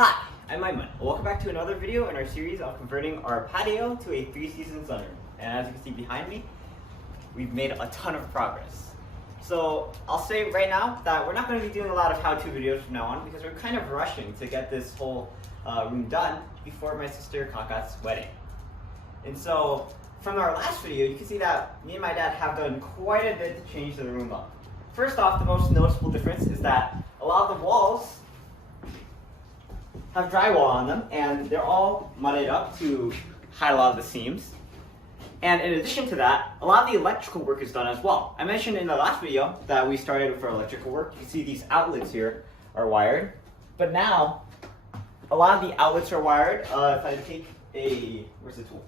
Hi, I'm Aiman. Welcome back to another video in our series of converting our patio to a 3-season sunroom. And as you can see behind me, we've made a ton of progress. So I'll say right now that we're not going to be doing a lot of how-to videos from now on because we're kind of rushing to get this whole room done before my sister Kakat's wedding. And so from our last video, you can see that me and my dad have done quite a bit to change the room up. First off, the most noticeable difference is that a lot of the walls have drywall on them, and they're all mudded up to hide a lot of the seams. And in addition to that, a lot of the electrical work is done as well. I mentioned in the last video that we started with our electrical work. You see these outlets here are wired, but now a lot of the outlets are wired. If I take where's the tool?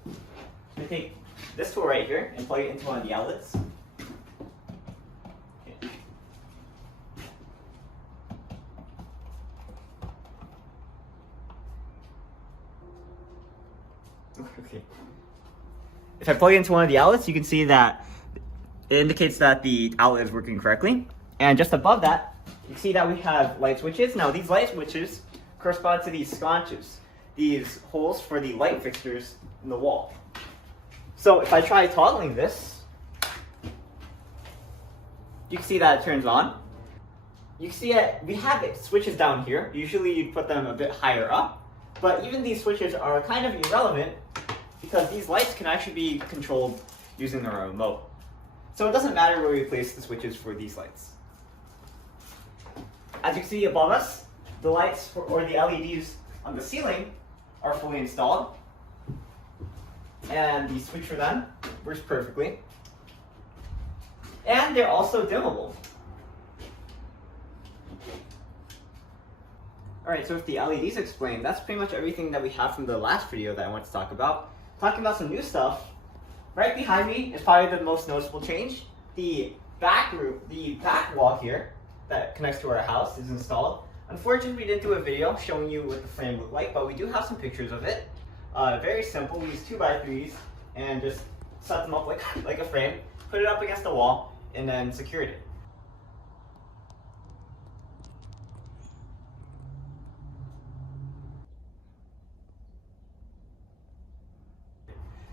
I take this tool right here and plug it into one of the outlets. Okay. If I plug it into one of the outlets, you can see that it indicates that the outlet is working correctly. And just above that, you see that we have light switches. Now these light switches correspond to these sconces, these holes for the light fixtures in the wall. So if I try toggling this, you can see that it turns on. You can see that we have switches down here. Usually you put them a bit higher up. But even these switches are kind of irrelevant because these lights can actually be controlled using a remote. So it doesn't matter where we place the switches for these lights. As you can see above us, the lights or the LEDs on the ceiling are fully installed. And the switch for them works perfectly. And they're also dimmable. Alright, so with the LEDs explained, that's pretty much everything that we have from the last video that I want to talk about. Talking about some new stuff, right behind me is probably the most noticeable change. The back wall here that connects to our house is installed. Unfortunately, we didn't do a video showing you what the frame looked like, but we do have some pictures of it. Very simple. We use 2x3s and just set them up like a frame, put it up against the wall, and then secured it.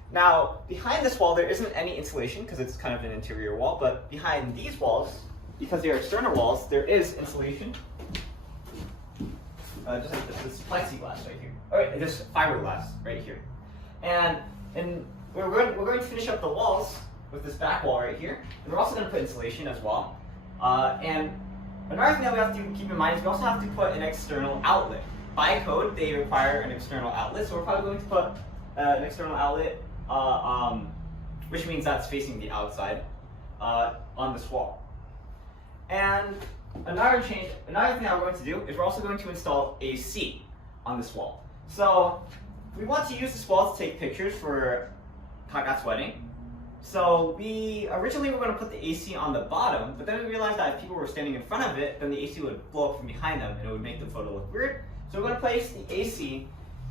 Now, behind this wall, there isn't any insulation because it's kind of an interior wall, but behind these walls, because they are external walls, there is insulation. Just like this plexiglass right here, or this fiberglass right here. And we're going to finish up the walls with this back wall right here, and we're also going to put insulation as well. And another thing that we have to keep in mind is we also have to put an external outlet. By code, they require an external outlet, so we're probably going to put an external outlet which means that's facing the outside on this wall. And another thing that we're going to do is we're also going to install AC on this wall. So we want to use this wall to take pictures for Kakat's wedding. So originally we were going to put the AC on the bottom, but then we realized that if people were standing in front of it, then the AC would blow up from behind them and it would make the photo look weird. So we're going to place the AC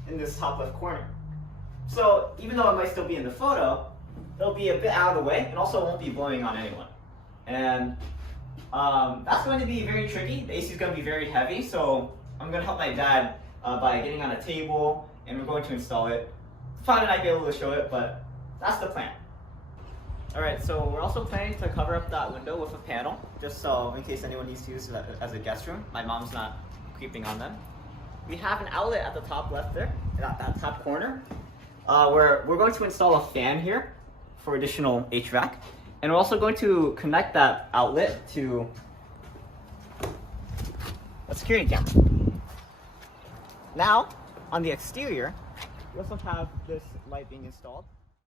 in this top left corner. So even though it might still be in the photo, it'll be a bit out of the way and also won't be blowing on anyone. And that's going to be very tricky. The AC is going to be very heavy, so I'm going to help my dad by getting on a table and we're going to install it. Probably not be able to show it, but that's the plan. Alright, so we're also planning to cover up that window with a panel, just so in case anyone needs to use it as a guest room, my mom's not creeping on them. We have an outlet at the top left there, at that top corner. Where we're going to install a fan here for additional HVAC, and we're also going to connect that outlet to a security camera. Now, on the exterior, we also have this light being installed.